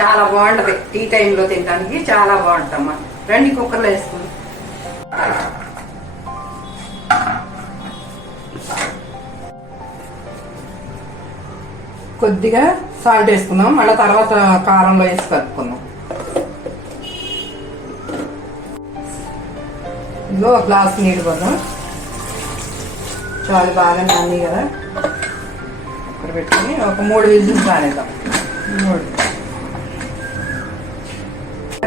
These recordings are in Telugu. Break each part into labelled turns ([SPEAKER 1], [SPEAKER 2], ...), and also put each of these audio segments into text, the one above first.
[SPEAKER 1] చాలా బాగుంటది. టీ టైంలో తినడానికి చాలా బాగుంటమ్మా రండి కుక్కర్లో వేసుకుని కొద్దిగా సాల్ట్ వేసుకుందాం. మళ్ళీ తర్వాత కారంలో వేసి కలుపుకుందాం. ఇదిగో ఒక గ్లాస్ నీళ్ళు పోదాం. చాలా బాగా నాని కదా. ఇక్కడ పెట్టుకొని ఒక మూడు విజిల్స్ రానిద్దాం. మూడు.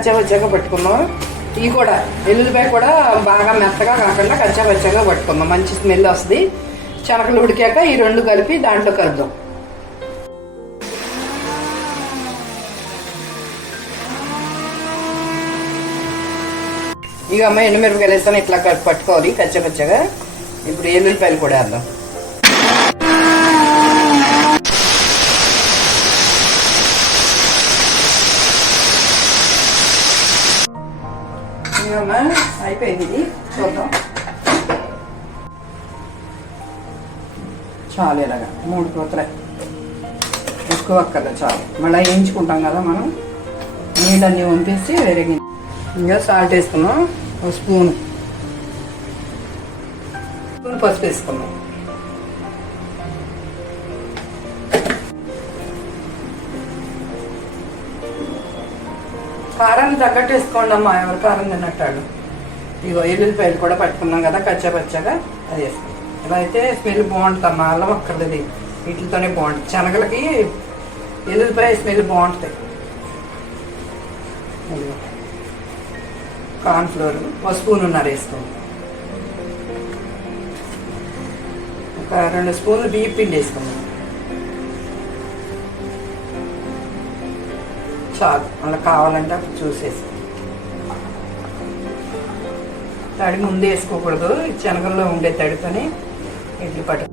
[SPEAKER 1] కచ్చాపచ్చాగా పట్టుకుందాం ఇవి కూడా ఎల్లుల్లిపాయ కూడా బాగా మెత్తగా కాకుండా కచ్చాపచ్చాగా పట్టుకుందాం మంచి స్మెల్ వస్తుంది. చెనకలు ఉడికాక ఈ రెండు కలిపి దాంట్లో కలుద్దాం. ఇక అమ్మ ఎండుమిరపకాయలు వేస్తాను ఇట్లా పట్టుకోవాలి కచ్చపచ్చగా. ఇప్పుడు ఎల్లుల్లిపాయలు కూడా వేద్దాం. అయిపోయింది ఇది. చూద్దాం. చాలు ఇలాగా మూడు కూతలే. ఎక్కువ అక్కర్లే చాలు. మళ్ళీ వేయించుకుంటాం కదా మనం. నీళ్ళన్నీ పంపేసి వేరే ఇంకా సాల్ట్ వేసుకున్నాం ఒక స్పూన్. స్పూన్ పసుపు వేసుకున్నాం. కారాన్ని తగ్గట్టు వేసుకోండి అమ్మా ఎవరు కారం తిన్నట్టాడు ఇగో ఎల్లుల్లిపాయలు కూడా పట్టుకున్నాం కదా కచ్చా పచ్చగా అది వేసుకున్నాం ఇలా అయితే స్మెల్ బాగుంటుంది అమ్మ అల్లం అక్కర్లేదు వీటితోనే బాగుంటుంది. శనగలకి ఎల్లుల్లిపాయ స్మెల్ బాగుంటుంది. కార్న్ఫ్లోర్ ఫ్లోర్ ఒక స్పూన్ ఉన్నారు వేసుకోండి ఒక రెండు స్పూన్లు బియ్య పిండి వేసుకుందాం చాలు. అలా కావాలంటే అప్పుడు చూసేసి తడి ముందు వేసుకోకూడదు. శనగల్లో ఉండే తడితోని ఇడ్లీ పట్టు.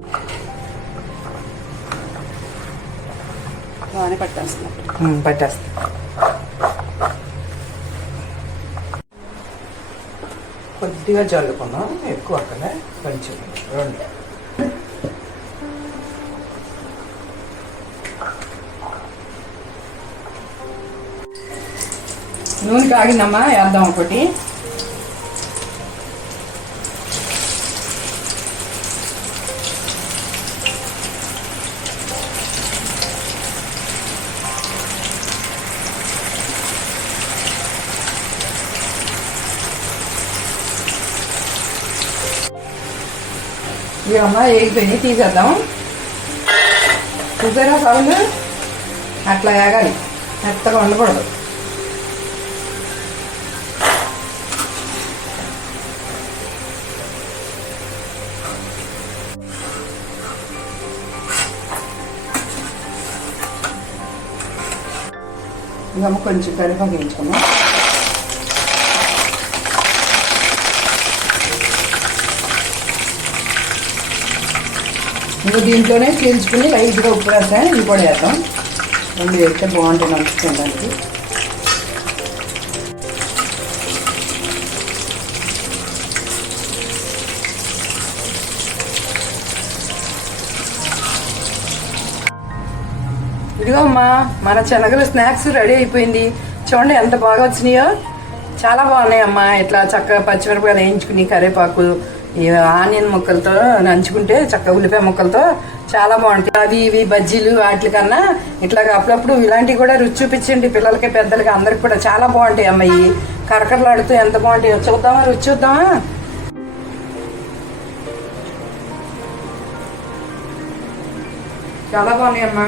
[SPEAKER 2] బాగానే పట్టేస్తున్నట్టు
[SPEAKER 1] పట్టేస్తా. కొద్దిగా జల్లుకున్నాం. ఎక్కువ అక్కడ కొంచెం. రెండు. నూనె కాగిందమ్మా. వేద్దాం ఒకటి. ఇవమ్మా ఏగిపోయి తీసేద్దాం. చూసారా సౌండ్ అట్లా వేగాలి మెత్తగా ఉండకూడదు. ఇంకమ్మ కొంచెం కరివేపాకు వేయించుకున్నాం ఇంకా దీంట్లోనే చీల్చుకుని లైట్గా ఉప్పు వేస్తాను ఇది కూడా వేద్దాం. రెండు వేస్తే బాగుంటుంది నంచుకోవడానికి ఇదిగో అమ్మా మన శనగలు స్నాక్స్ రెడీ అయిపోయింది. చూడండి ఎంత బాగా వచ్చినాయో. చాలా బాగున్నాయి అమ్మా ఇట్లా చక్కగా పచ్చిమిరపకాయలు వేయించుకుని కరివేపాకు ఈ ఆనియన్ ముక్కలతో నంచుకుంటే చక్కగా ఉల్లిపాయ ముక్కలతో చాలా బాగుంటాయి అవి ఇవి బజ్జీలు వాటి కన్నా ఇట్లా అప్పుడప్పుడు ఇలాంటివి కూడా రుచి చూపించండి పిల్లలకి పెద్దలకి అందరికి కూడా చాలా బాగుంటాయి అమ్మాయి కరకరలాడుతూ ఎంత బాగుంటాయో చూద్దామా రుచి చూద్దామా? చాలా బాగున్నాయి అమ్మా.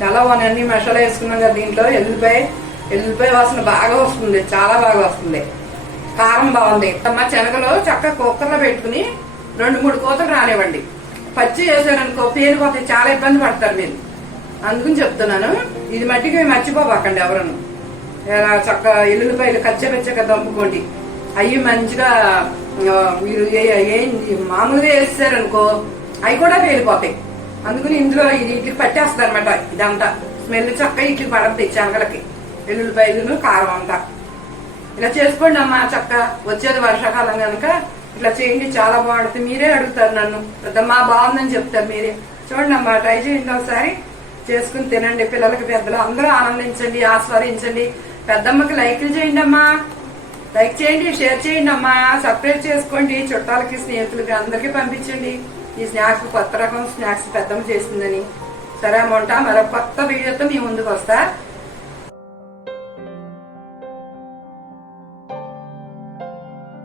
[SPEAKER 1] చాలా బాగున్నాయి. అన్ని మసాలా వేసుకున్నాం కదా దీంట్లో. ఎల్లిపాయ ఎల్లిపాయ వాసన బాగా వస్తుంది. చాలా బాగా వస్తుంది. కారం బాగుంది. మా శనగలు చక్కగా కుక్కర్లో పెట్టుకుని రెండు మూడు కోతలు రానివ్వండి. పచ్చి చేశారనుకో పేరుపోతే చాలా ఇబ్బంది పడతారు మీరు. అందుకని చెప్తున్నాను. ఇది మట్టికి మర్చిపోబాకండి ఎవరను. ఇలా చక్కగా ఎల్లుల్లిపాయలు కచ్చపచ్చగా దంపుకోండి. అవి మంచిగా మీరు మామూలుగా వేసారనుకో అవి కూడా పేలిపోతాయి. అందుకని ఇందులో ఇది ఇట్లకి పట్టేస్తుంది అనమాట ఇదంతా. స్మెల్ చక్కగా ఇట్లకి పడద్ది శనగలకి. వెల్లుల్లిపాయలు కారం అంతా. ఇలా చేసుకోండి అమ్మా చక్క. వచ్చేది వర్షాకాలం కనుక ఇట్లా చేయండి చాలా బాగుంటుంది. మీరే అడుగుతారు నన్ను. పెద్దమ్మా బాగుందని చెప్తారు మీరే. చూడండి అమ్మా ట్రై చేయండి ఒకసారి. చేసుకుని తినండి. పిల్లలకి పెద్దలు అందరూ ఆనందించండి ఆస్వాదించండి. పెద్దమ్మకి లైక్లు చేయండి అమ్మా. లైక్ చేయండి షేర్ చేయండి అమ్మా. సబ్స్క్రైబ్ చేసుకోండి. చుట్టాలకి స్నేహితులకి అందరికీ పంపించండి. ఈ స్నాక్స్ కొత్త రకం స్నాక్స్ పెద్దమ్మ చేసిందని. సరే అమ్మ ఉంటా. మరో కొత్త వీడియోతో మీ ముందుకు వస్తా.